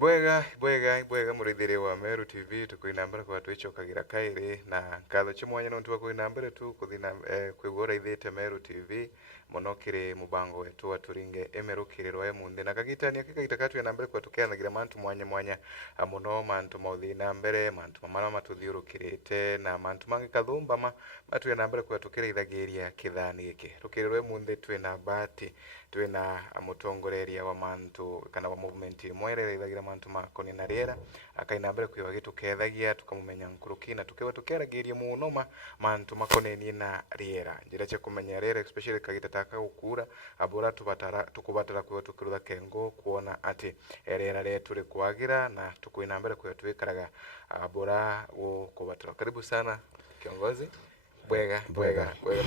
Bwega murithiri wa Meru TV tukwinambira kwa twichokagira kairi na nkatho chimwanya no twakwinambira tu kuthina kwigura ithite Meru TV muno kiri mubango wetu aturinge emerukiriro emunthi na kagitania kikaita katwe nambere kwa tukianagira mantu mwanya muno mantu mauthi nambere mantu mara matuthiurukirite na mantu mangi kathumbama matwe nambere kwa tukirithagiria kithani giki rukiriro emunthi twina bahati twina mutongoreria wa mantu kana wa movement mwererethagira mantu makoni na riera akainambere kwiwa gitukethagia tukamumenya nkuruki na tukiwa tukeragiria muno mantu makoni na riera njira cia kumenya riera especially kagitataka gukura abura tukubatara kwiwa tukirutha kengo kuona ati riera retu rikwagira na tukuinambere kwiwa twikaraga abura gukubatara. Karibu sana kiongozi. Bwega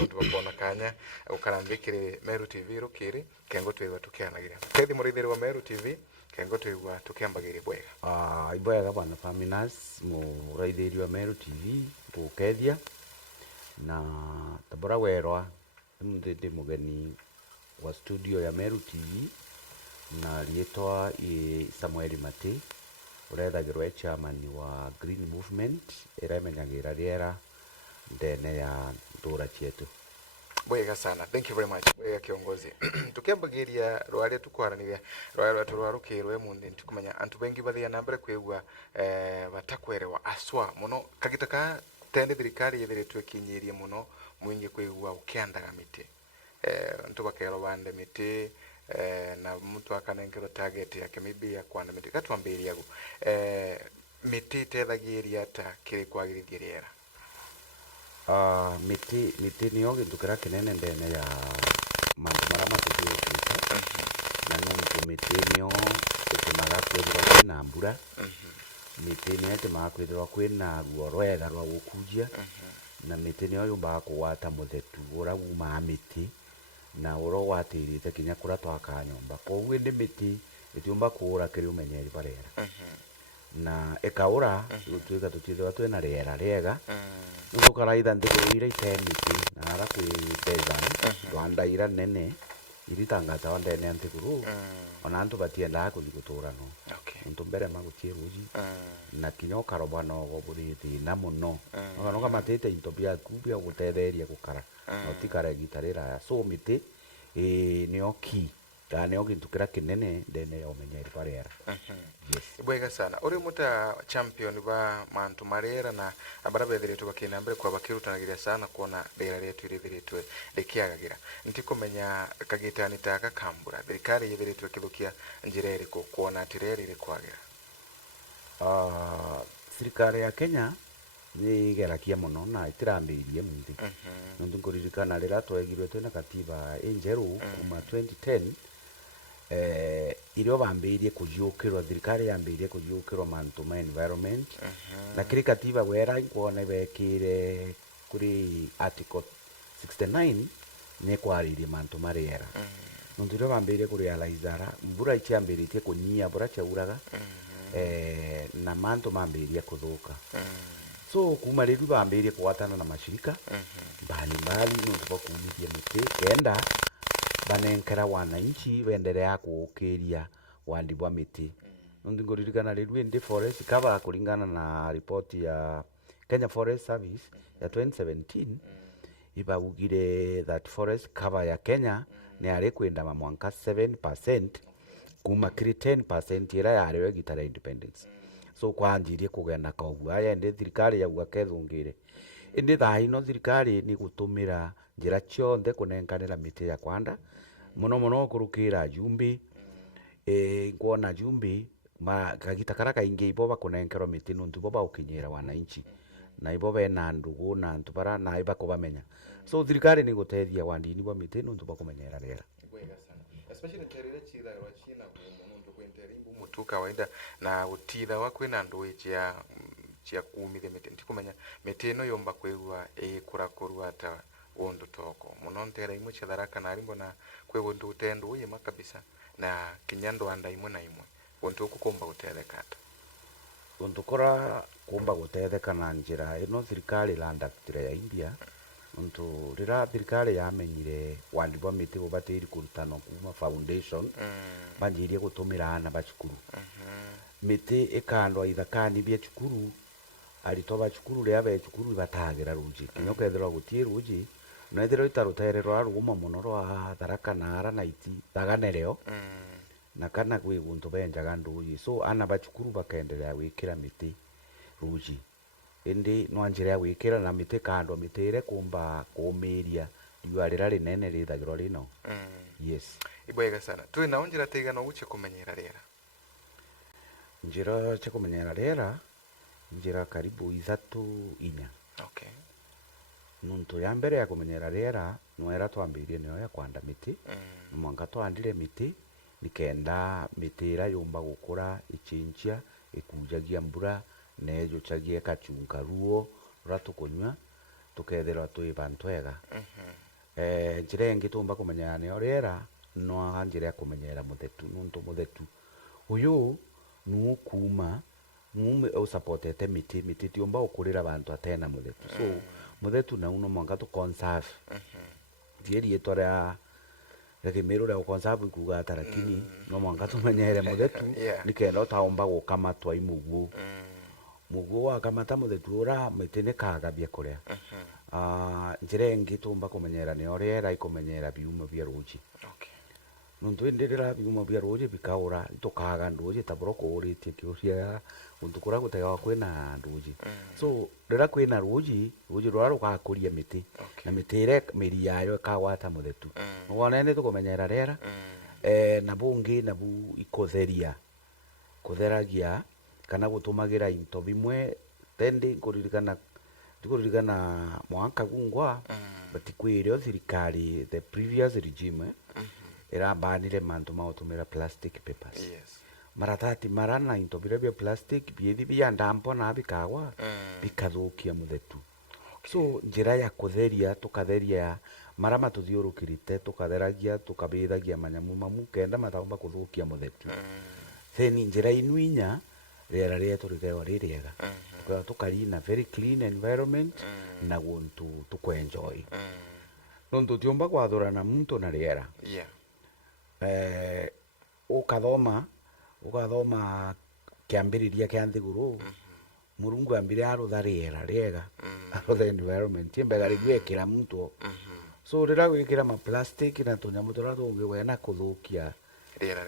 mtu bakona kanya ukarambikire Meru TV rukiri kengo twigwa tukianagira kethi murithiri wa Meru TV kengo twigwa tukiambagiria bwega ibwega bwana Faminas muraithiri wa Meru TV tukethia na tabora werwa ndi mugeni wa studio ya Meru TV na rietwa Samuel Mati urethagirwa chairman wa Green Movement iremenyagira riera ndene ya ndura chetu. Bwega sana. Thank you very much. Bwega kiongozi. Tukiambagiria rwari tukwaraniria rwari rwarukirwe mundi tukumenya antu bengi bathia nambere kwigwa batakwerewa aswa muno kagitaka tende thirikari yethiritwe kinyirie muno mwingi kwigwa ukiandaga miti ntu bakero bande miti na mtu akanengero target yake maybe ya kwanda miti katwambiria go miti tethagiria ta kiri kwagirithia riera. Miti niyo gintu kira kinene ndene ya mantu mara matuthiurukite na nuntu miti niyo itumaga kwithirwa kwina mbura miti niyo itumaga kwithirwa kwina ruo rwega rwa gukujia na miti niyo yumbaga kugwata muthetu ura uma miti na uro watirite kinya kura twaka nyumba koguo ndi miti itiumba kuura kiri umenyeri barera na ekaura gutwika tutithwa twina riera riega nukaraitha ndigurire itemiti na ara kwitethana rwandaira nene iritangata wandene antiguru ona antu batiendaga kuthi gutura no ntu mbere magutie buji na kinya ukaroba no goburi thina muno noga matete into bia kubia gutetheria gukara no tikare gitarira so miti niyo ki tane ogintu kira kinene ndene ya umenyeri barera. Yes. Bwega sana. Uri muta champion ba mantu marera na abara bethiritwe bakinambere kwa bakirutanagiria sana kuona rera retu irithiritwe rikiagagira. Ntikumenya kagitani taka kambura. Thirikari yethiritwe kithukia njira iriku kuona ati rera irikwagira. Serikali ya Kenya ni gerakia muno na itirambirie mundi. Nundu kuririkana rera twegirwe twina katiba enjeru kuma 2010 irio bambirie kujiukirwa thirikari yambirie kujiukirwa mantu ma environment na kiri katiba wera inkuona bekire kuri article 69 ne kwaririe mantu mariera nundu irio bambirie kurealizara mbura ichiambiritie kunyia bura chauraga na mantu mambirie kuthuka so kuma riu bambirie kuwatana na mashirika mbalimbali nundu bakumithia miti kenda banenkera wananchi bendelea kuukiria wandi bwa miti nundu nguririkana riu ndi forest cover kulingana na ripoti ya Kenya Forest Service ya 2017 ibagugire that forest cover ya Kenya ni ari kwenda mamwanka 7% kuma kiri 10% ira yariwe gitara independence so kwanjirie kugenda koguo aya ndi thirikari yauga kethungire indi thaino thirikari ni gutumira njira cionthe kunenkanira miti ya kwanda muno kurukira jumbi kuona jumbi kagita kara kaingi ibo bakunenkerwa miti nuntu bo baukinyira wananchi na ibo bena ndugu na antu bara na iba kubamenya so thirikari ni gutethia wandini bwa miti nuntu bakumenyera rera bwega sana especially terire chira wa China nuntu kwenterimbu mutu kawaida na utitha wa kwina ndu chia kumithia miti ntikumenya miti no yomba kwigwa kurakurwa ta wondu toko muno ntera imwe chitharaka na rimbo na kwe wondu utendo uyema kabisa na kinyando anda imwe na imwe wondu kukomba gutetheka ata wondu kora kumba gutetheka na njira ino thirikari landactire ya India nuntu rira thirikari yamenyire wandi bwa miti bubatiri kurutano kuma foundation banjirie gutumira na bachukuru miti ikandwa ithakani bia cukuru arito ba cukuru ria be cukuru batagira ruji kinyo kethirwa gutie ruji nethirwa itarutere rwa ruma muno rwa Tharaka na Aranaiti Thaganeleo na kana gwi guntu benjaga nduji so ana ba cukuru bakaendelea gwikira miti ruji indi no njira ya gwikira na miti kandwa mitire kumba kumiria riua rira rinene rithagirwo rino yes ibwega sana tu na njira tigana uche kumenyera rera njira cha kumenyera rera njira karibu 3-4 okay nuntu ya mbere ya kumenyera rera nwera twambirie niyo ya kwanda miti mwanga twandire miti nikenda mitira yumba gukura ichinchia ikujagia mbura nejo chagie kachunga ruo ratukunywa tukethera twi bantu ega njira ingi tumba kumenyera niyo rera no njira ya kumenyera muthetu nuntu muthetu uyu nukuma mume usapotete miti tiumba ukurira bantu atena muthetu so muthetu na uno mwanga tu conserve tieri etora Kimiru ria conserve kuga ata lakini no mwanga tumenyere muthetu nikenda utaumba gukamatwa imugu mugu wa kamata muthetu ura miti kagabia kuria njira ingi tumba kumenyera ni riera ikumenyera biumo bia ruji nuntu indirira biumo bia ruji bikaura tukaga nduji taburo kuritie kiuria untu kura gutega kwina nduji so rira kwina ruji rura rugakuria miti na mitire miri yayo kawata muthetu wona ni tukumenyera rera na bungi na bu ikotheria kutheragia kana gutumagira into bimwe tendi kuririkana mwaka gungwa batikwirio thirikari the previous regime irabanire mantu mautumira plastic papers maratati marana into bia plastic biethi bia ndampo na bikawa bikathukia muthetu so njira ya kutheria tukatheria marama tuthiurukirite tukatheragia tukabithagia manyamu mamu kenda mataumba kuthukia muthetu then njira inuinya rera rietu rigewa ririega tukarina very clean environment na guntu tukwenjoy nuntu tiumba gwathurana muntu na riera ukathoma kiambiriria kia nthiguru Murungu ambire arutha riera riega arutha environment imbega rigwikira muntu so rira gwikira ma plastic na tunyamu turia tungi wena kuthukia riera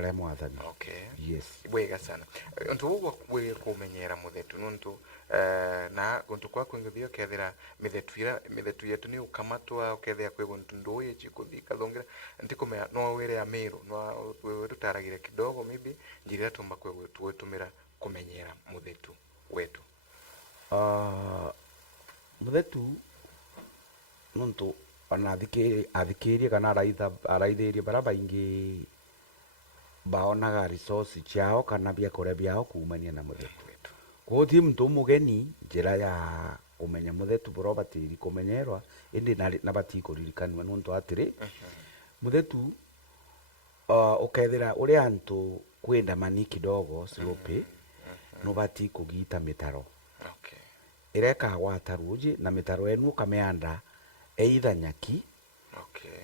ria mwathani yes ibwega sana untu ugwa kwi kumenyera muthetu nuntu na guntu kwa kwingithio kethira mithetu yetu ni ukamatwa ukethia kwi guntu nduye chikuthika thongira ntikumenya no wire ya miru no werutaragire kidogo maybe njira tumba kwe wetumira kumenyera muthetu wetu muthetu nuntu ona athikirie kana araithirie bara baingi baonaga resource ciao kana bia kuria biao kumania na muthetu kuthi muntu mugeni njira ya kumenya muthetu bro batiri kumenyerwa indi na bati kuririkanwa nuntu atiri muthetu ukethira uria antu kwenda mani kidogo slope no bati kugita mitaro ireka gwata ruji na mitaro enu kameanda either nyaki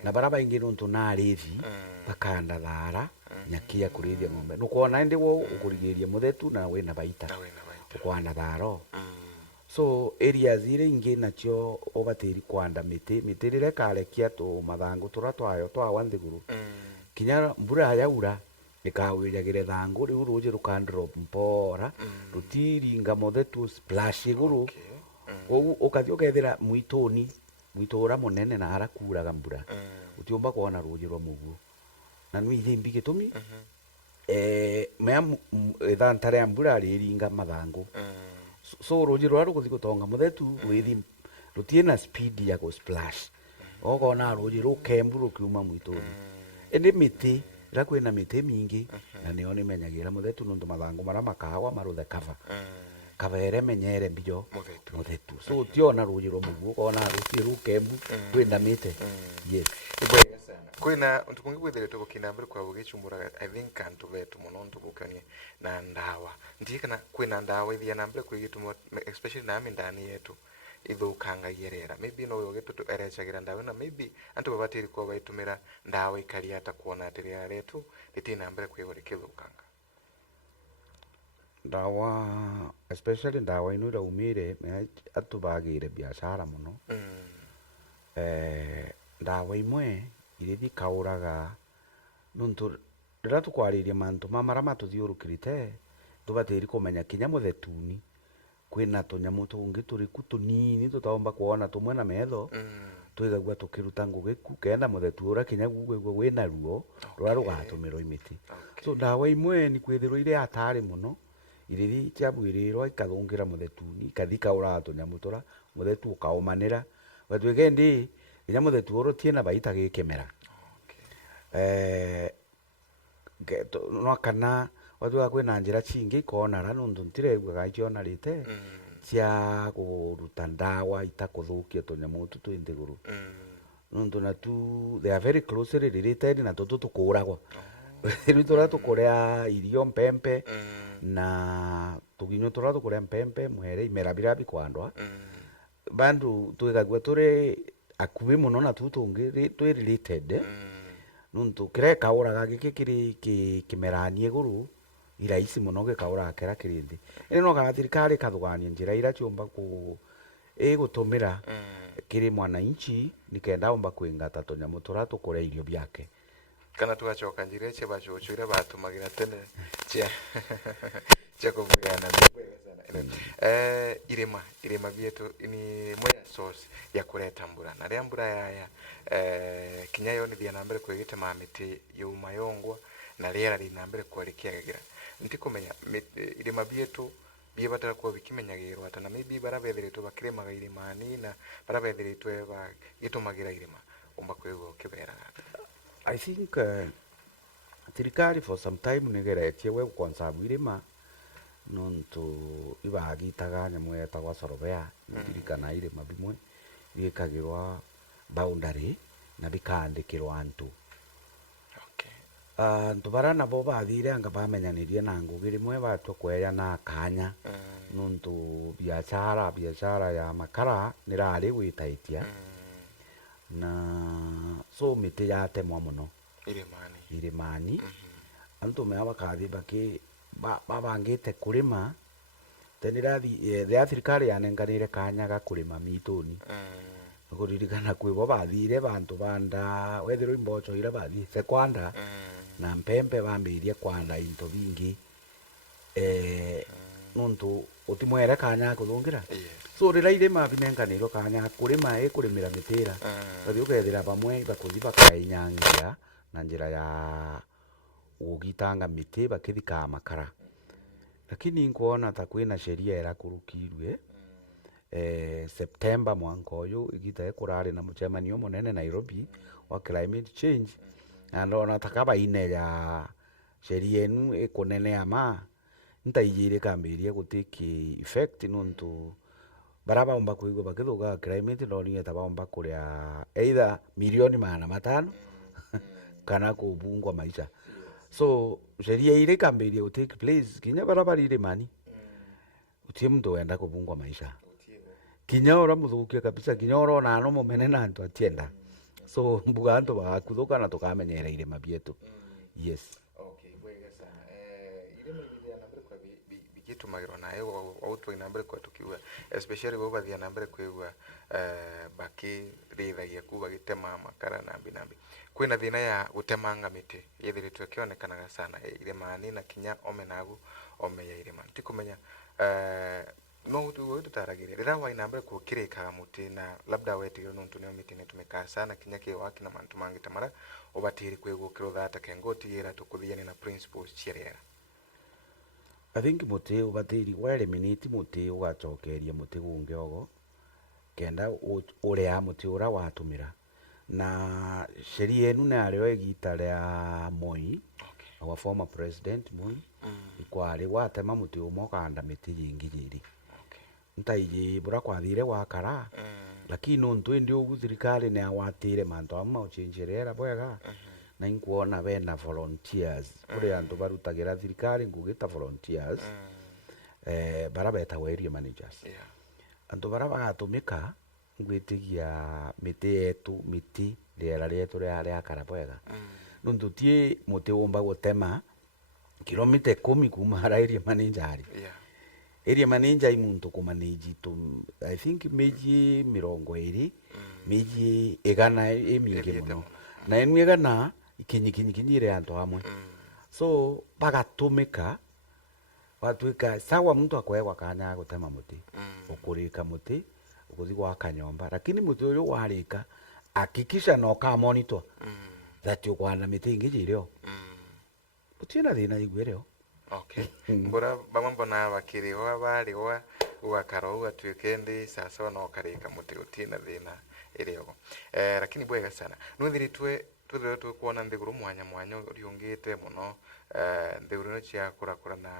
na baraba ingi nuntu na arithi bakanda thara nyaki ya kurithia ng'ombe nukuona ndi wo ukurigiria muthetu na wina baita ukwana tharo so areas ire ingi nacio obatiri kwanda miti rire karekia tu mathangu tura twayo twa wanthiguru kinya mbura yaura ikawiragire thangu riu ruji rukandrop mpora rutiringa muthetu splash iguru kogu ukathio kethira mwitura munene na harakuraga mbura utiumba kuona ruji rwa muguo na nwi thimbi gitumi mea ithantare ya mbura riringa mathangu so ruji rwa ruguthi gutonga muthetu rwithi rutie na speed ya go splash ogona ruji rukembu rukiuma mwituni indi miti ira kwina miti mingi na nio nimenyagira muthetu nundu mathangu mara makawa maruthe kavere menyere mbio muthetu so tiona ruji rwa muguo kona rutie rukembu kwina mite yes kwina untu kungi gwithire tugukina mbere kwa bugichumbura I think antu betu muno ntugukanie na ndawa ndikana kwina ndawa ithia na mbere kwigituma especially na mindani yetu ithukangagia rera maybe no yogetu erechagira ndawa na maybe antu babatiri kwa baitumira ndawa ikaria ata kuona atiri retu ritina mbere kwigore kithukanga ndawa especially ndawa ino iraumire atubagire biashara muno ndawa imwe irithi kauraga nuntu rira tukwariria mantu mamara matuthiurukirite tubatiri kumenya kinya muthetuni kwina tunyamu tungi turiku tunini tutaomba kuona tumwe na metho twigagua tukiruta ngugi ku kenda muthetu ura kinya gugwe wina ruo rura rugatumirwo imiti so ndawa imwe ni kwithirwo ire hatari muno irithi ciabwirirwo ikathungira muthetuni ikathika ura tunyamu tura muthetu ukaumanira watwike ndi kinya muthetu uru tiena baita gikimera no kana watu kwina njira cingi ikonara nundu ntiregwaga icionarite cia kuruta ndawa itakuthukia tunyamu tu twi nthiguru nundu natu they are very closely related na tutu tukuragwa riu tura tukuria irio mpempe na tuginyo tura tukuria mpempe mwere imera birabi kwandwa bandu twigagua turi akubi muno na tu tungi twi related nuntu kire kauraga giki kiri kimeranie guru iraisi muno gikaura kera kirindi ino no kana thirikari kathugania njira ira ciumba ku gutumira kiri mwananchi nikenda omba kuingata tunyamu tura tukure irio byake kana tugacoka njira icio bacucure batumagira tene cia kuvugana irima bietu ni moya source ya kureta mbura na ria mbura yaya kinya yo nithia na mbere kwigitema miti yuma yongwa na riera rina mbere kwarikiagira ntikumenya irima bietu biebatara kuba bikimenyagirwo atana maybe barabethiritwe bakiremaga irimani na barabethiritwe bagitumagira irima umba kwigwo kiberaga I think thirikari for some time nigeretie we conserve irima nuntu ibagitaga nyamu yetagwa sorobea ndirikana irima bimwe bikagirwa boundary na bikandikirwa antu antu bara nabo bathire anga bamenyanirie na ngugi rimwe batwa kweya na kanya nuntu biashara ya makara nirari gwitaitia na so miti yatemwa muno irimani antu mea bakathi baki babangite kurima tenirathi ya thirikari yanenganire kanya ga kurima mituni kuririkana kwibo bathire bantu banda wethirwo imboco ira bathi sekwanda na mpempe bambirie kwanda into bingi nuntu utimwere kanya kuthungira so rira irima binenganirwo kanya kurima kurimira mitira bathi ukethira bamwe bakuthi bakainyangira na njira ya ugitanga miti bakithika makara lakini nkuona ta kwina sheria irakurukirwe September mwanka uyu igita kurari na muchemanio munene Nairobi wa climate change andona takaba ine ya sheria enu ikunene ama ntaijire kambirie gutiki effect nuntu baraba omba kuigwa bakithuga climate no ni etabaomba kuria either milioni 500 kana kubungwa maisha so sheria ile kambirie take place kinya barabara ile mani utie mtu wenda kubungwa maisha kinya ora muthukia kabisa kinya ora na no mumene na antu atienda so mbuga antu bakuthuka na tukamenyera ile mabietu yes okay wega sana ile mabia na mbere kwa bigitumagirwa nayo auto ina mbere kwa tukiwa especially bo bathia na mbere kwigwa baki rithagia kuba gitema makara na binambi kwina thina ya gutemanga miti yithiritwe kionekanaga sana ile mani na kinya omenagu omeya ile man tikumenya no tutaragiria rira waina mbere kukirika muti na labda wetigiro nuntu ni miti ne tumeka sana kinya ke waki na mantu mangi tamara obatiri kwigukiro thata kengoti yera tukuthiani na principles chirera I think muti ubatiri wa eliminate muti ugacokeria muti gungi ogo kenda uria muti ura watumira na sheria enu na ario igita ria Moi our former president Moi ikwari watema muti umwe kanda miti yingi yiri ntaiji bura kwathire wakara lakini nuntu ndi ugu thirikari ni awatire mantu amwe uchinjirera bwega na inkuona bena volunteers uri antu barutagira thirikari ngugita volunteers bara beta area managers antu bara bagatumika ngwitigia miti yetu miti riera rietu ria kara bwega nuntu tie muti umba gutema kilomita 10 kuma hara area manager ari. Yeah. Area manager i muntu kumanage to I think meji 20 meji egana emingi muno na enu egana ikinyikinyire antu hamwe. So bagatumika watuika sawa muntu akwegwa kanya gutema muti ukurika muti ukuthi gwaka nyomba lakini muti uyu warika hakikisha no ka monitor that ukwana miti ingi jirio utina thina igwireo. Okay. Mbura bamambona bakiriwa bariwa ugakara ugatuike ndi sasa no karika muti utina thina iriogo. Lakini bwega sana nuthiritwe tuthire kuona nthiguru mwanya mwanya riungite muno nthiguru no cia kurakura na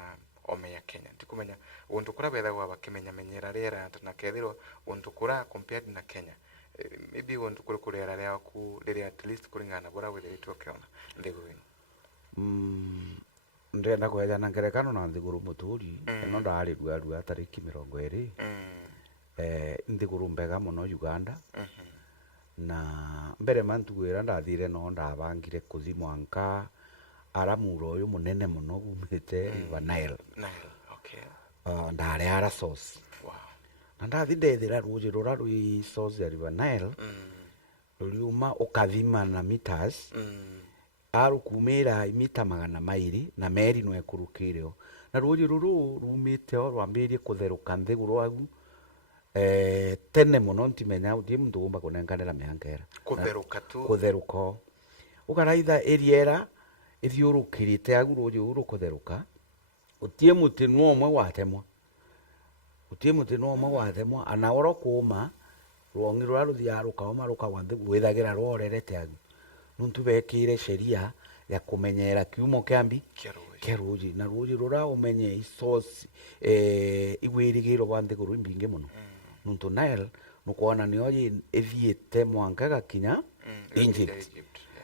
ome ya Kenya ndikumenya untu kura betha gwa bakimenya menyera rera na kethiro untu kura compared na Kenya maybe untu kura kurera ria ku riri at least kuringana bora withiritwe kiona nthiguru ndenda kweja na ngerekano na nthiguru muturi eno ndari rua tariki 20 nthiguru mbega muno Uganda na mbere mantugwira ndathire no ndabangire kuthi mwanka ara muro uyu munene muno bumite River Nile. Okay. Ndare ara source. Wow. Na ndathi ndethira ruji rura rwi source ya River Nile. Ruriuma ukathima na meters. Arukumira mita 200 na meri no ekurukireo. Na ruji ruru rumite o rwambirie kutheruka nthiguru agu tene muno ntimenya uthie muntu gumba kunenganira miankera kutheruka tu kutheruka ukaraitha eriera ithiurukirite agu ruji uru kutheruka utie muti nomwe watemwa ana oro kuma rwongi rwa ruthia rukauma rukagwa withagira rworerete agu nuntu bekire sheria ya kumenyera kiumo kiambi kia ruji na ruji rura umenye isource igwirigiro bwa nthiguru imbingi muno nuntu Nile nukuona nio ithiite mwanka gakinya Egypt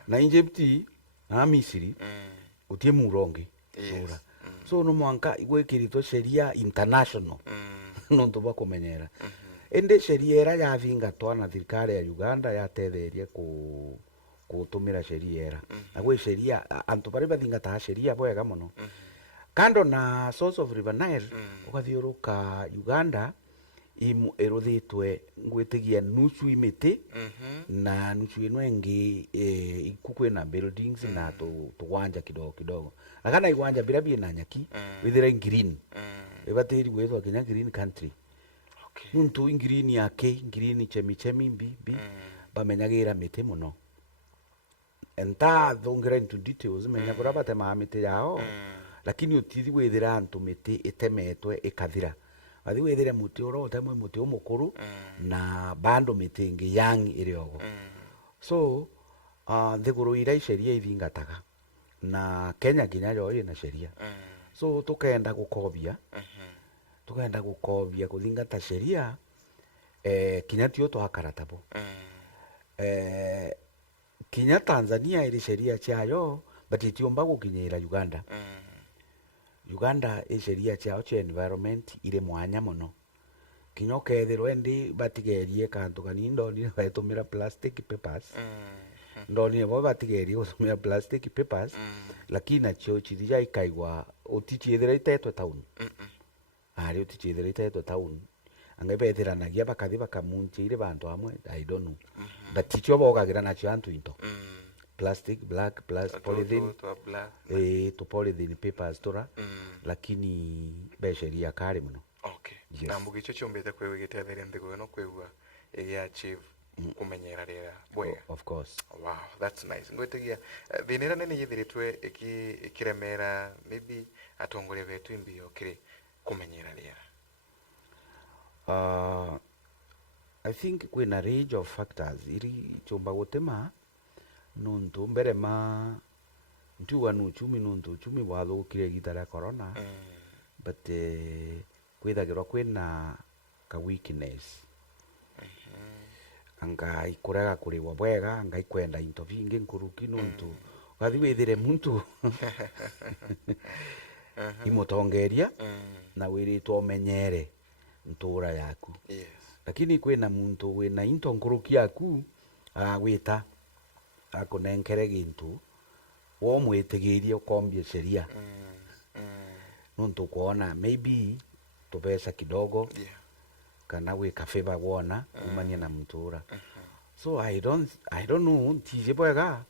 na Egypt na Misiri utie murongi ura so no mwanka igwikirito sheria international nuntu bwa kumenyera ende sheria era yathingatwa na thirikari ya Uganda yatetherie kutumira sheria era na gwe sheria antu bari bathingata sheria bwega muno kando na source of River Nile ukathiuruka Uganda eruthitwe ngwitigia nusu imiti na nusu ino ingi ikukwe na buildings na tuwanja kidogo akana iwanja bila bina nyaki withira green ebateri wethwa Kenya green country. Okay. Nuntu green yake green chemi mbi bamenyagira miti muno enta thongira into details menya kura batema miti yao lakini utithi withira antu miti itemetwe ikathira bathi wethire muti oro utemwe muti umukuru na bando miti ingi yang iriogo so nthiguru ira sheria ithingataga na Kenya kinya yo ina sheria so tukenda gukobia kuthingata sheria kinya tio twakaratapo kinya Tanzania iri sheria chayo but itiomba gukinyira Uganda sheria chao cha environment ile mwanya muno kinyo kethirwe ndi batigerie kantu kanini ndoni batumira plastic papers ndoni bo batigerie gutumira plastic papers lakini nacho chithia ikaigwa utichithira itetwe town ari utichithira itetwe town angebethiranagia bakathi bakamunti ile bantu amwe I don't know but ticho bogagira nacho antu into plastic black polythene to polythene papers tora lakini besheria kari muno. Okay. Yes. Na mugicho chombete kwewe gitetheria nthiguru no kwegwa ya achieve kumenyera rera bwega. Of course. Wow, that's nice. Ngwetigia thinira nene yithiritwe ikiremera maybe atongore betu imbio kire kumenyera rera. I think kwina range of factors iri chomba gutema nuntu mbere ntuwa nuchumi nuntu chumi wathukire gitara corona but kwithagirwa kwina ka weakness anga ikurega kuriwa bwega anga ikwenda into vingi nkuruki nuntu gathi withire muntu imutongeria na wiritwo menyere ntura yaku. Yes. Lakini kwina muntu wina into nkuruki yaku agwita akunenkere gintu wo mwitigirie ukombia sheria nuntu kuona maybe tupesa kidogo kana gwika favor wona umanye na mtura. So I don't know tije bwega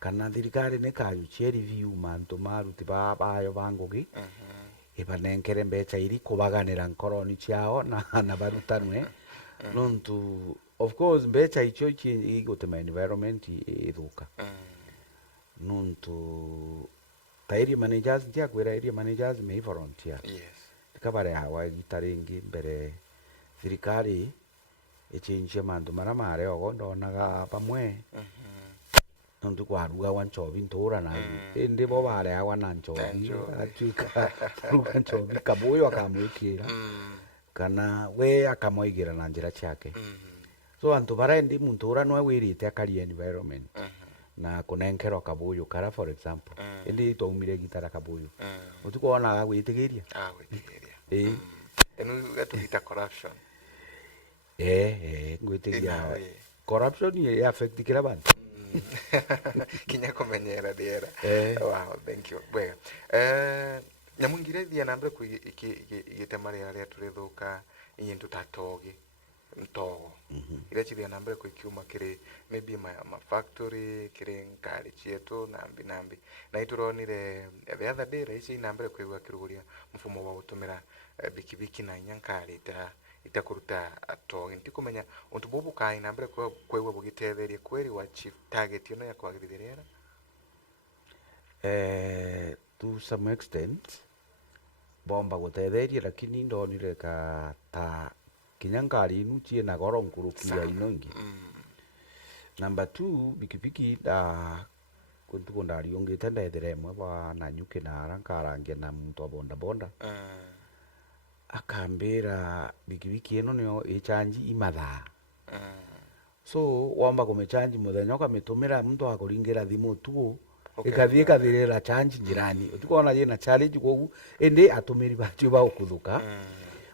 kana thirikari ni kayuchie review mantu maruti bayo bangugi ibanenkere mbecha iri kubaganira nkoroni ciao na barutanwe nuntu of course mbecha icio igutema environment ithuka nuntu ta area managers ndiakwira area managers me volunteer kabare hawa gitaringi mbere thirikari ichinjie mantu mara mare ogo ndonaga pamwe nuntu kwaruga wa nchobi ntura na indi bo bare hawa na nchobi atuika ruga nchobi kabuyo akamwikira kana we akamoigira na njira ciake so antu barendi muntura no wirite akari environment na kunenkero kabuyu kara for example indi twaumire gitara kabuyu utukuona agwitigiria enu gatugita corruption ngwitigia corruption ye affect kila bantu kinya kumenyera diera wow thank you bwega nyamungire thia nambe ku igitemaria aria turithuka inyi tutatogi ntogo ire chithia nambe ku ikiuma kiri maybe ma factory kiri ngari chietu nambi na ituronire the other day ici nambe ku igwa kiruguria mfumo wa gutumira bikibiki na nyankari itakuruta atogi ndikumenya untu bubu kai nambe ku igwa bugitetheria kweri wa chief target yono ya kwagirithirira to some extent bomba gutetheria lakini ndonire ka ta kinyankari inu chiena goro nkurukia inongi number 2 bikibiki kuntu ndari ongete ndethere mwe ba na nyuke na rankarange na muntu bonda akambira bikibiki ino nyo ichanji imatha so wamba kumechanji muthenya ukamitumira muntu akuringira thimu tu ikathie kathirira change njirani utikona yena challenge kogu indi atumiri batio ba ukuthuka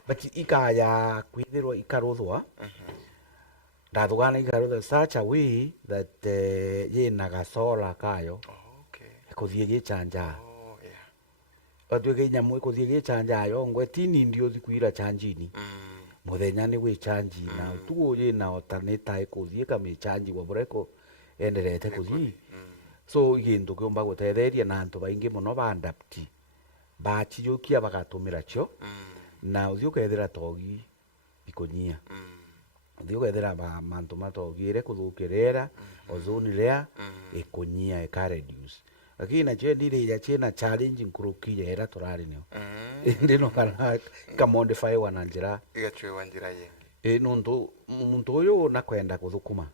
but ikaya kwithirwa ikaruthwa ndathugana ikaruthwa such a way that yena gasola kayo kuthie gichanja atweke nyamu kuthie gichanja yo ngwetini ndio thikwira chanjini muthenya ni gwi chanji na tugo yena alternate kuthie kame chanji wa breko enderete kuthie so gintu kiumba gutetheria na antu baingi muno ba adapt bachijukia bagatumira cio na uthio kethira togi ikunyia uthio kethira mantu matogire kuthukirira ozone rea ikunyia ika reduce lakini na je ndire ya chena challenge nkurukia era turari nio ndino kana ka modify wana njira igachwe wanjira yengi nuntu muntu uyu nakwenda kuthukuma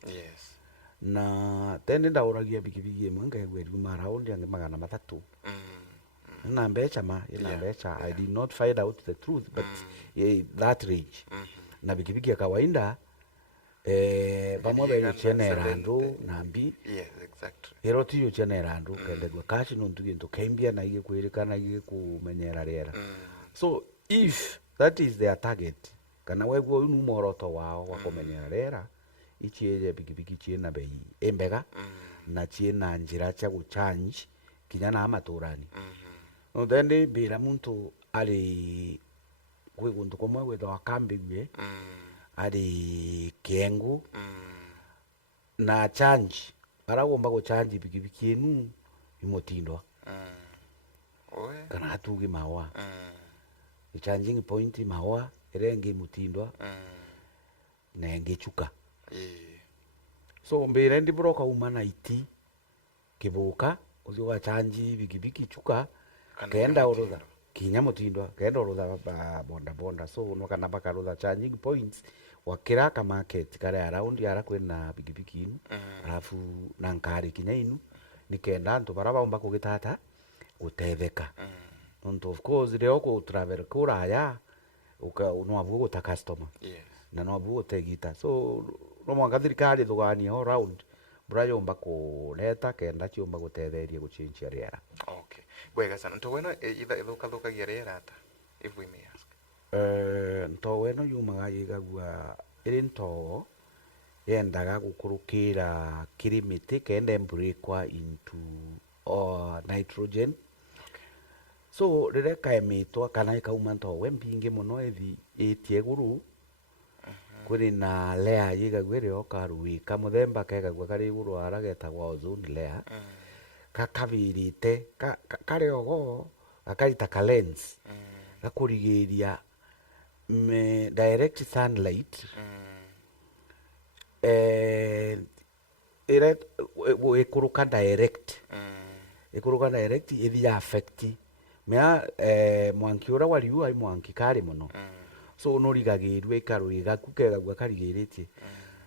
na tende ndauragia bikibigi imwe ngaigwe ruma round yange 300 na mbecha ina mbecha I did not find out the truth but that range na bikibigi ya kawaida pamoja chene randu nambi exactly hero tiyo chene randu kende gwa kashi no ntuginto kembia na ige kwirikana ige kumenyera rera so if that is their target kana wegwo unu moroto wao wa kumenyera rera ichieje bikibiki chiena bei embega na chiena njira cha guchange kinyana amaturani no then bila muntu ali kwigundu komwe wetha wakambigwe ali kengu na change aragomba guchange bikibiki enu imotindwa kana atugi mawa changing point mawa erenge mutindwa na ngechuka so mbere ndi broka umana iti kibuka uthio wa chanji bikibiki chuka kenda urutha kinya mutindwa kenda urutha bonda so no kana bakarutha changing points wakira ka market kare around yara kwena bikibiki inu alafu na nkari kinya inu nikenda antu bara baumba kugitata gutetheka and of course leo ko travel kuraya no avuga guta customer na no avuga tegita so no mwanga thirikari thugani all round burayo mba kuleta kenda chiumba gutetheria guchinjia riera okay bwega sana nto wena ithukagia riera ata if we may ask nto wena yumaga yigagua iri nto yendaga gukurukira kirimiti kenda embrekwa into nitrogen so rĩrĩa kaemitwa kana ikauma ntowe mpingi muno itie guru kuri na lea yigagwa ĩrĩa ruika muthemba kegagwa kari iguru ara getagwa ozone layer kakabirite kari ogo gakarita ka lens gakurigiria direct sunlight ikuruka direct ithi affect mea mwanki ura wa riua i mwanki kari muno so nurigagirwe ikaruiga kukegagwa karigiritie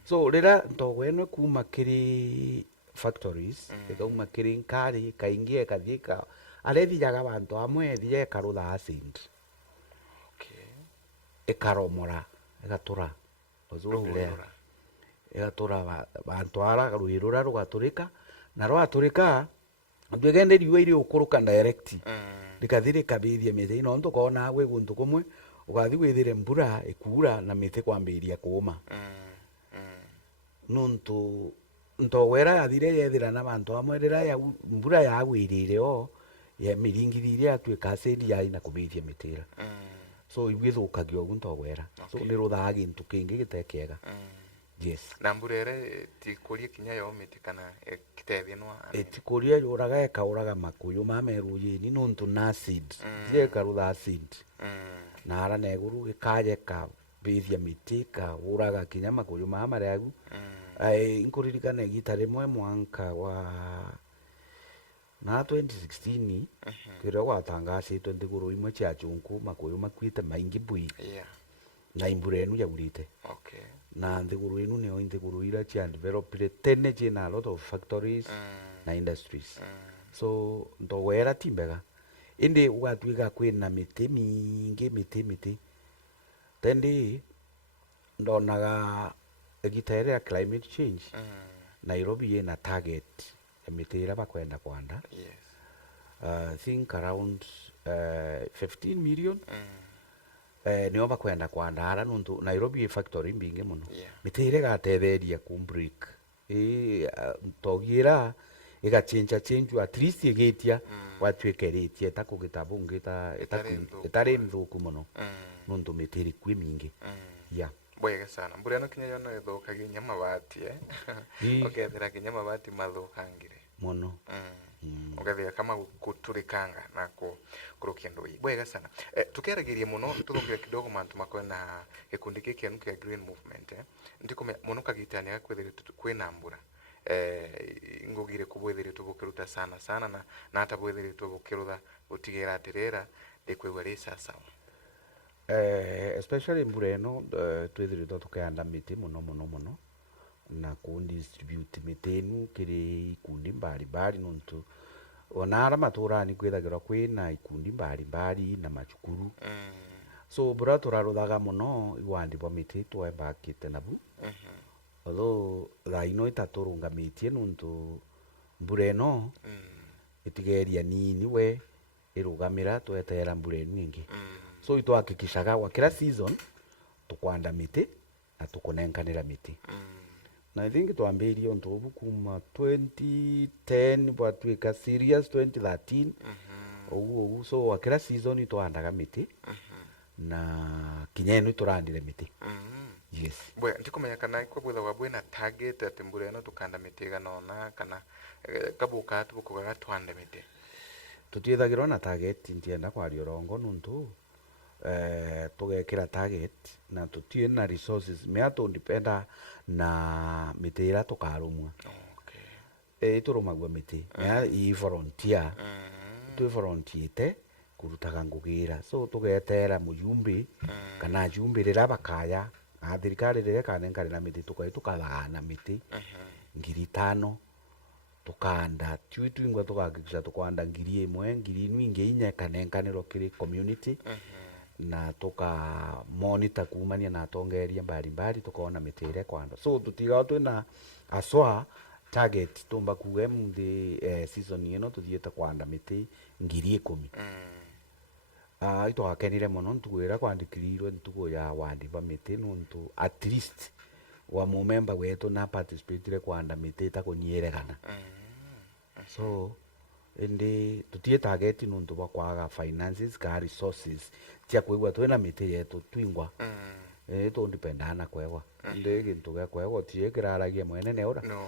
so rira ntogo eno kuma kiri factories ikauma kiri nkari kaingie kathika arethiaga bantu amwe ethie karutha acid ikaromora igatura ozone igatura bantu ara ruirura rugaturika na rwaturika ndwegende riua iri ukuruka direct rikathire kabithia mite ino tukona gwe guntu kumwe ugathi withire mbura ikura na mite kwambiria kuuma nuntu ntowera yathire yethira na bantu amwe rira ya mbura yagwirire o ya miringiriria atuika acid yai na kubithia mitira so igwithukagio guntowera so ni ruthaa gintu kingi gitekega yes na mburere tikuria kinya yomite kana kitethionwa tikuria yuraga ekauraga makuyu mameruyini nuntu na acid tie karutha acid na ara neguru ikaje ka bithia miti ka uraga kinya makuyu mareagu inkuririkana igita rimwe mwanka wa na 2016 kira gwatangacitwe nthiguru imwe cia chunku makuyu makwite maingi bui na imbura enu yaurite na nthiguru inu nio nthiguru ira cia developed tene cina a lot of factories na industries so ntogwera timbega indi ugatwiga kwina miti miti tendi ndonaga egitaere ya climate change Nairobi ina target ya miti ira bakwenda kwanda think around 15 million nio bakwenda kwanda ara nuntu Nairobi factory mbingi muno miti ira gatetheria ku break togira change at least igitia watwekeritie ta kugitabu ngita etari mthuku muno nuntu miti iri kwi mingi bwega sana mbura no kinya yona ithukagia nya mabati ukethira kinya mabati mathukangire muno ukethira kama guturikanga na kurukia ndoi bwega sana tukeragirie muno tuthukire kidogo mantu makona gikundi kikianu kia green movement ndiko muno kagitania kwethira kwina mbura ngugire kubwethire tubukiruta sana na hata bwethire tubukirutha gutigira atirera ndikwigwa ri sasa especially mbura eno twithirite tukihanda miti muno na kudistribute miti inu kiri ikundi mbalimbali nuntu ona ara maturani kwithagirwa kwina ikundi mbalimbali na machukuru so mbura turaruthaga muno iwandibwa miti twembakite nabu although thaino itaturungamitie nuntu mbura eno itigeria nini we irugamira twetera mbura enu ingi so itwahakikishaga kwa kila season tukwanda miti na tukunenkanira miti na I think twambirie untu ubu kuma 2010 bwatwika serious 2013 ogu so wa kila season itwandaga miti na kinyeno iturandire miti yes bwe ndikumenya kana ikwabutha wabwe na target ati mbura eno tukanda miti ganona kana kabuka tubukuga twande miti tutithagirwa na target ntienda kwaria rongo nuntu tugekira target na tutie na resources mea tundipenda na miti ira tukarumwa turumagwa miti mea i volunteer tu volunteer kurutaga ngugira so tugetera mujumbi kana jumbi rira bakaya na thirikari rire kanenkari na miti tukathagana miti 5,000 tukanda twingwa tukahakikisha tukwanda 1,000 1,000 ingi inya kanenkaniro kiri community na tuka monitor kumania na atongeria mbalimbali tukaona miti ire kwanda so tutiga twina aswa target tumba kuge muthi season ino tuthiete kwanda miti 10,000 ito akenire muno ntugwira kwandikirirwe ntugo ya wandiba miti nuntu at least wa mumemba wetu na participate kwanda miti ta kunyeregana so indi tutie target nuntu bwa kwaga finances ka resources cia kwigua twina miti yetu twingwa tundipendana kwegwa ndi gintu gia kwegwa tie kiraragia mwene ne ura no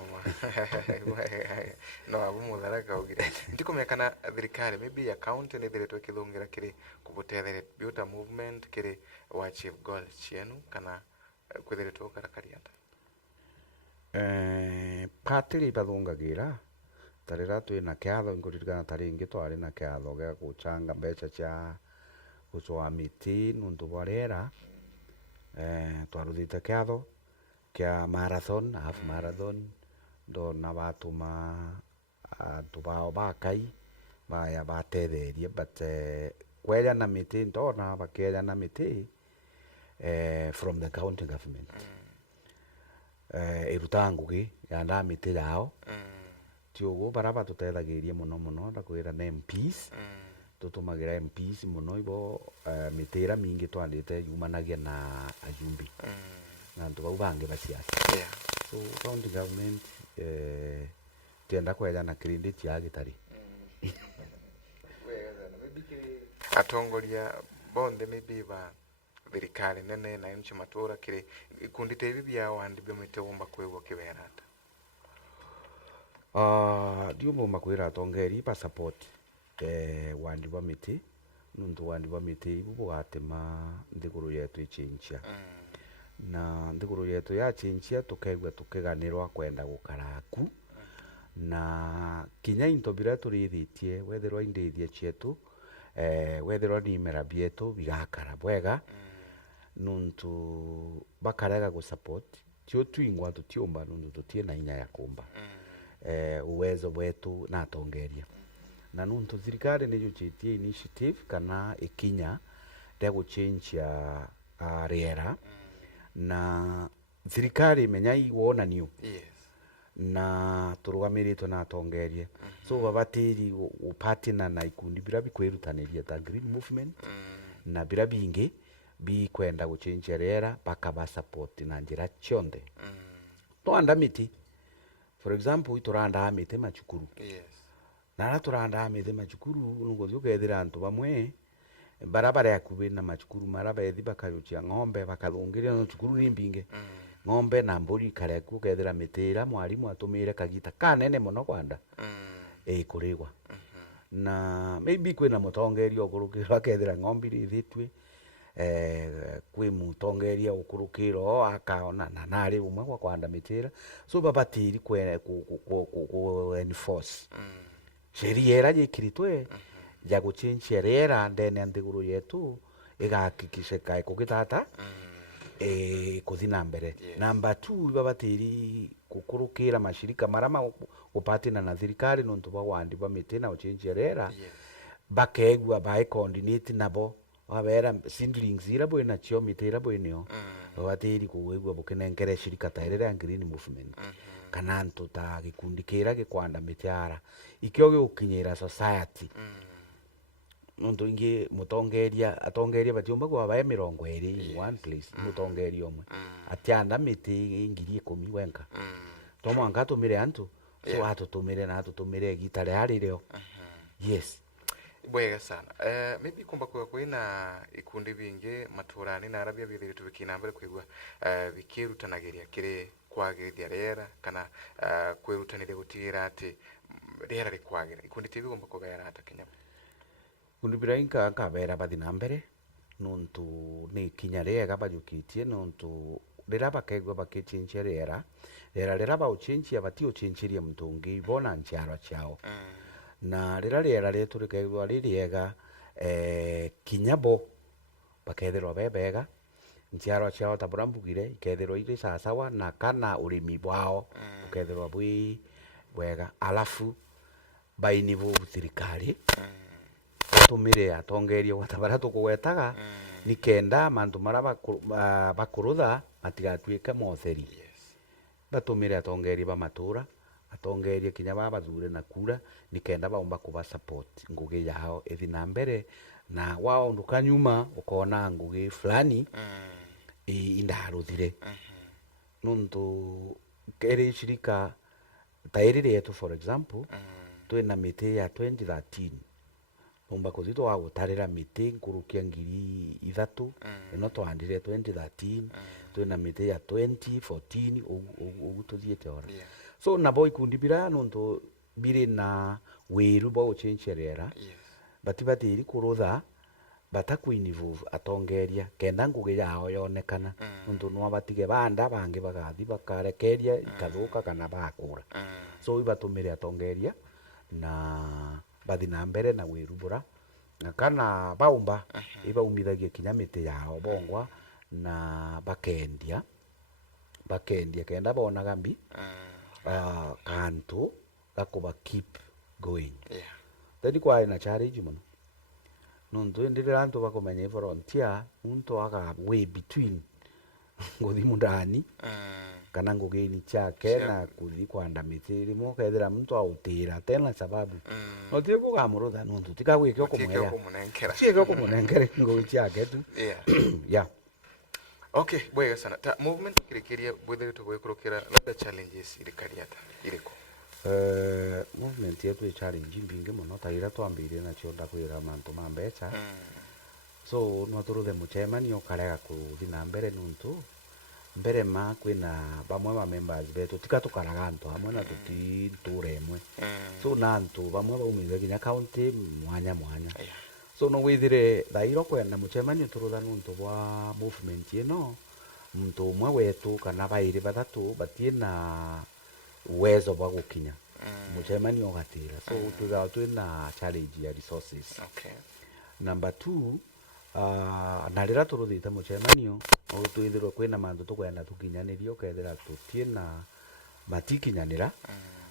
no abu muthara kaugire ndikumekana thirikari maybe ya county ni thiretwe kithungira kiri kubutethera beauty movement kiri wa achieve goals cienu kana kwithiretwe karakariata patiri bathungagira tarira twina kiatho nguririkana taringi twari na kiatho gia guchanga mbeca cia gucwa miti nuntu bwa riera twaruthite kiatho kia marathon half marathon ndona batuma antu bao bakai baya batetherie but kweja na miti ndona bakeja na miti from the county government iruta ngugi yanda miti yao tiogo bara batutethagirie muno ndakwira na MPs tutumagira MPs muno ibo mitira mingi twandite yumanagia na ajumbi na antu bau bangi ba siasa so county government tienda kweja na credit ya gitari atongoria bonde maybe ba thirikari nene na nchi matura kiri kundite ibi bya wandi bimite womba kwegwa kiberata diumbo makwira atongeri pa support wandi wa miti nuntu wandi wa miti ibu bwatema nthiguru yetu ichinchia na nthiguru yetu ya chinchia tukaigua tukiganirwa kwenda gukaraku na kinya into bira turithitie wethirwa indithie cietu wethirwa nimera bietu bigakara bwega nuntu bakarega gu support tio twingwa tutiomba nuntu tutie na inya ya kumba uwezo wetu na atongeria na nuntu thirikari ni yuchitie initiative kana ikinya ya guchinjia riera na thirikari menya iwona niu na turugamiritwe na atongeria so babatiri upatina na ikundi bira bikwirutaniria ta green movement na bira bingi bikwenda guchinjia riera bakaba support na njira chionde twanda miti for example ituranda miti machukuru na turanda miti machukuru nugo thukethira antu bamwe barabara yakubi na machukuru maraba ethi bakayuchia ng'ombe bakathungiria no chukuru ni mbinge ng'ombe na mburi kare kukethira mitira mwarimu atumire kagita kanene muno kwanda kurigwa na maybe kwina mutongeria ukurukira akethira ng'ombe ithitwe kwi mutongeria ukurukiro akaona na nari umwe kwa kwanda mitira so babatiri ku enforce sheria era yikiritwe ya guchinjia riera ndene nthiguru yetu igahakikisha kai kugitata kuthina mbere number 2 babatiri kukurukira mashirika marama upatina na thirikari nuntu ba wandi ba miti na uchinjia riera bakegwa ba coordinate nabo wabera seedlings ira bwina chio mitira bwinio babatiri kuwegwa bukinengere shirika tairira ya green movement kana antu ta gikundi kira gikwanda mitiara ikio giukinyira society nuntu ingi mutongeria atongeria batiumba kwa bae 20 in one place mutongeria omwe atianda miti ingiri 10 wenka tomwanga tumire antu so atutumire na atutumire gitare arireo yes bwega sana maybe kumba kwa kwina ikundi bingi maturani na arabia bithiri tubikina mbere kwigwa bikirutanagiria kiri kwagirithia riera kana kwirutanire gutira ati riera rikwagira ikundi tibi kumba kugera ata Kenya kundibirainka kabera bathina mbere nuntu ni kinya riega bajukitie nuntu rira bakegwa bakichinjia riera rira bauchinjia batio chinjiria mtungi bona nchiaro chao na rira riera ritu rikegwa ririega kinyabo bakethirwa bebega nchiaro chao taburambugire ikethirwa iri sasawa na kana urimi bwao ukethirwa bwi bwega alafu baini bu thirikari tumire atongeria watabara tukugwetaga nikenda mantu mara bakurutha matigatwika motheri batumire atongeria ba matura atongeria kinya baba thure na kura nikenda baumba kuba support ngugi yao ethina mbere na wao ndukanyuma ukona ngugi fulani indaruthire nuntu keri shirika tairire yetu for example twina miti ya 2013 umba kuthi twagutarira miti nkurukia 3,000 ino twandire 2013 twina miti ya 2014 ugu tuthiete ora so nabo ikundi bira nuntu biri na wiru bo change rera batibatiri kurutha batakwinivu atongeria kenda ngugi yao yonekana nuntu no batige banda bangi bagathi bakarekeria ikathuka kana bakura so ibatumire atongeria na bathi na mbere na wirubura na kana baumba ibaumithagia kinya miti yao bongwa na bakendia kenda bonaga mbi kantu gakuba keep going tedi kwa ina challenge muno nuntu endirira antu bakumenya volunteer muntu aga way between nguthi mundani kana ngugini chake na kuthi kwanda miti rimwe kethira muntu autira tena sababu no tie kugamurutha nuntu tikagwike okumwera tieke okumunengere nguthi chake tu yeah okay bwega sana ta movement kirikiria bwethe tugoikurukira labda challenges irikariata iriko movement yetu e challenge mbingi muno taira twambirie nacio ndakwira mantu ma mbeca so no turuthe muchemanio karega kuthi na mbere nuntu mbere ma kwina bamwe ba members betu tikatukaraga antu hamwe na tuti turemwe so na antu bamwe baumithe kinya county mwanya so no withire thairo kwenda muchemanio turutha nuntu bwa movement ino muntu umwe wetu kana bairi bathatu batie na uwezo bwa gukinya muchemanio gatira so tutha twina challenge ya resources number 2 na rira turuthite muchemanio o twithirwo kwina mantu tukwenda tukinyanirio kethira tutie na matikinyanira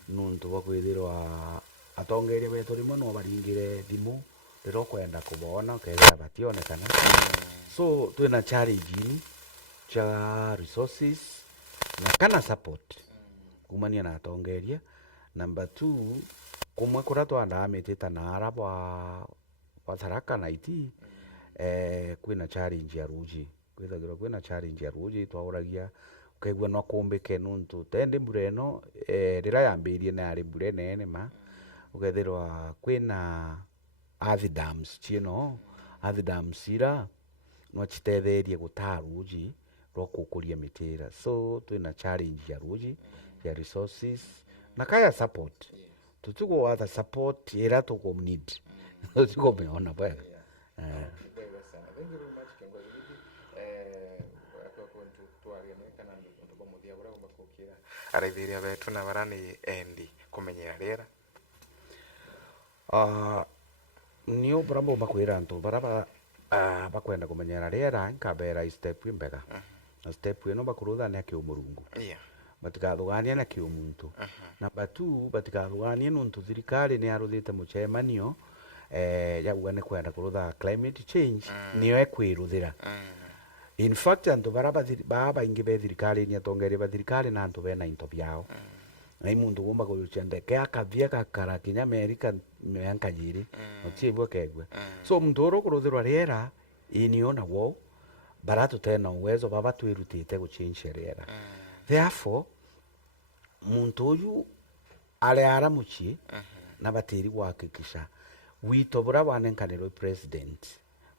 nuntu bwa kwithirwa atongeria betu rimwe no baringire thimu riro kwenda kubona kethira bationekana so twina challenge cha resources na kana support kumania na atongeria number 2 kumwe kura twanda mitita na araba wa Tharaka na iti kwina challenge ya ruji kwithagirwa kwina challenge ya ruji twauragia ukaigua no kumbike nuntu tende mbureno rira yambirie na ari mbure nene ma ukethirwa kwina earth dams chino earth dams ira no chitetherie gutaa ruji rwa kukuria mitira so twina challenge ya ruji ya resources na kaya support tutugo other support ira tuko need tuko meona bwana araithiria betu na barani endi kumenyera rera niyo brambo bakwira antu baraba bakwenda kumenyera rera nkabera step imbega step ino bakurutha na kiumurungu batikathugania na kiumuntu number 2 batikathugania nuntu thirikari ni aruthite muchemanio yauga ni kwenda kurutha climate change niyo ekwiruthira in fact antu baraba ingi be thirikari ni atongeria ba thirikari na antu bena into byao na imundu gumba kuyuchende ke akavia kakara kinya America meanka jiri no chibwe kegwe so mndoro kuruthirwa riera inio na wo baratu tena uwezo baba twirutite guchange riera therefore muntu uyu ara muchi na batiri gwakikisha wito bura banenkanirwo president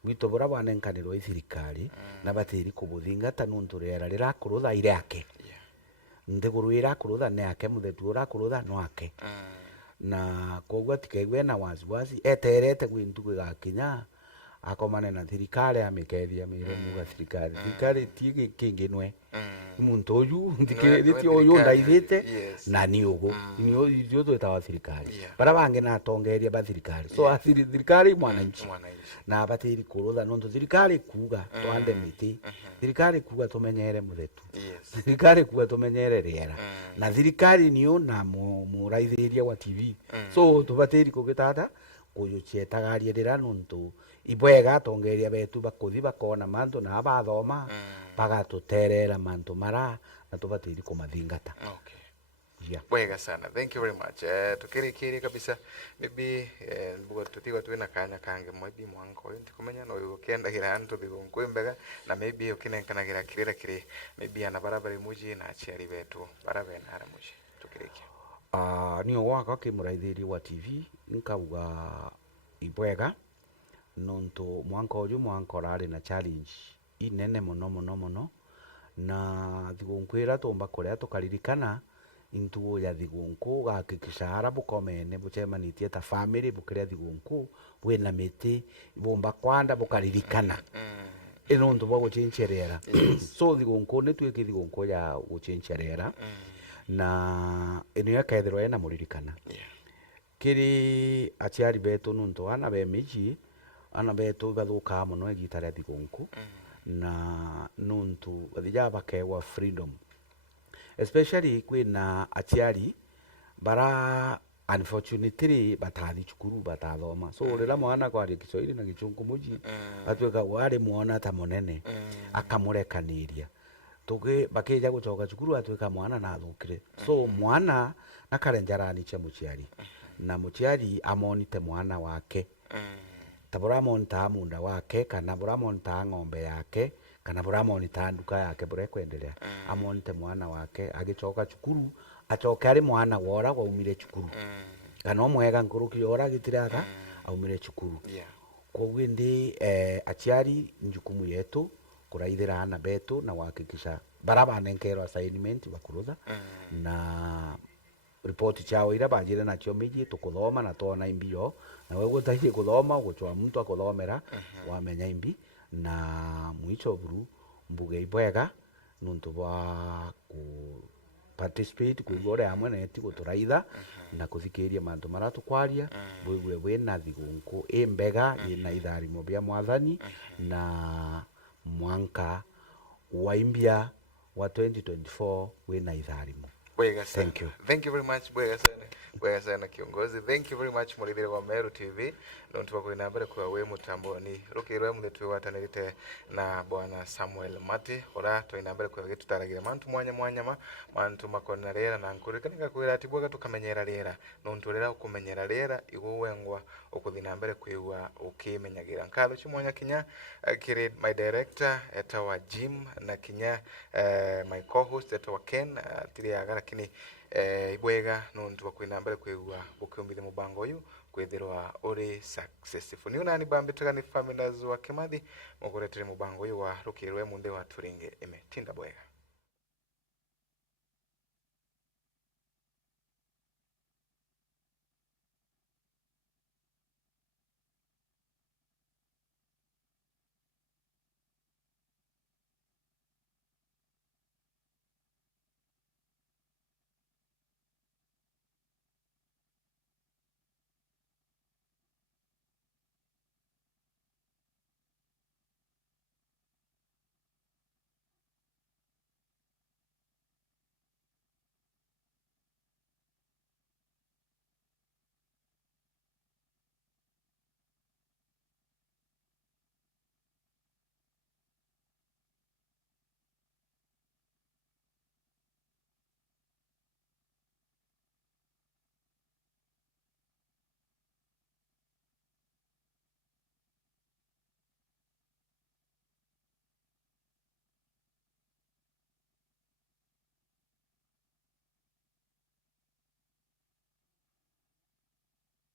wito bura banenkanirwo thirikari na batiri kubuthingata nuntu riera rirakurutha irake ndiguru irakurutha ne ake muthetu urakurutha no ake na kogwa tikaigwe na wasiwasi eterete gwintu gakinya akomane na thirikari amikethia miromu ga thirikari tigi kinginwe muntu uyu ndikiriti uyu ndaithite na ni ugu ni uyu twetawa thirikari bara bange na atongeria ba thirikari so thirikari mwananchi na batiri kurutha nuntu thirikari kuga twande miti thirikari kuga tumenyere muthetu thirikari kuga tumenyere riera na thirikari niyo na muraithiria wa TV so tubatiri kugitata kuyuchietagaria nuntu ibwega atongeria betu bakuthi bakona mantu na abathoma bagatuterera mantu mara na tubatiri kumathingata bwega sana thank you very much tukirikiri kabisa maybe mbugo tutigo twina kanya kange maybe mwanko ndikumenya no ukendagira antu thigunkwembega na maybe ukinenkanagira kirira kiri maybe ana barabara muji na achiari betu barabara na muji tukiriki niyo waka kimuraithiri wa TV nkauga ibwega nontu mwanka uyu mwanka urari na challenge inene muno na thigunku ira tumba kuria tukaririkana intuo ya thigunku gakikisha ara bukomene bucemanitie ta family bukiria thigunku bwina miti bumba kwanda bukaririkana nontu bwa guchincherera so thigunku ni twiki thigunku ya guchincherera na ino yakethirwo ena muririkana kiri aciari betu nuntu ana be miji ana betu bathukaa muno igita ria thigunku na nuntu bathija bakewa freedom especially kwina aciari bara unfortunately batathi cukuru batathoma so rira mwana kwaria Kiswahili na Gichungu muji atweka wari mwana ta munene akamurekaniria tuge bakija gucoka cukuru atweka mwana na thukire so mwana nakarenjarani cha muciari na muciari amonite mwana wake tabura monta munda wake kana bura monta ng'ombe yake kana bura monita nduka yake bure kwendelea amonite mwana wake agicoka cukuru acoke ari mwana wora waumire cukuru kana omwega nkuruki yora gitiraga aumire cukuru kwa ndi aciari njukumu yetu kuraithira ana betu na kuhakikisha baraba nenkerwa assignment bakurutha na report chao ira bajire nacio miji tukuthoma na tuona imbio na wewe gutaithie kuthoma guchwa muntu akuthomera wamenya imbi na mwicho buru mbuge ibwega nuntu bwa ku participate kuigore amwe neti guturaitha na kuthikiria mantu maratu kwaria bwiwe wina thigunku imbega ina itharimo bia mwathani na mwanka wa imbia wa 2024 wina itharimo. Thank you. Thank you very much bwega sana kiongozi. Thank you very much mulithire wa Meru TV nontu wa kuina mbere kwa we mutamboni rukirwe muletu watanirite na bwana Samuel Mati ora toina mbere kwa gitutaragira mantu mwanya mantu makona rera na nkurikanika kwira ati bwega tukamenyera rera nontu rera ukumenyera rera iguwengwa ukuthina mbere kwiwa ukimenyagira nkalo chimwanya kinya kiri my director etawa Jim na kinya my co-host etawa Ken tiri agara kini ibwega nontu wa kuina mbere kwiwa ukiumbire mubango uyu kwithirwa uri successful ni unani bambitaga ni families wa Kimathi mukuretere mubango uyu wa rukirwe munde wa turinge ime tinda bwega.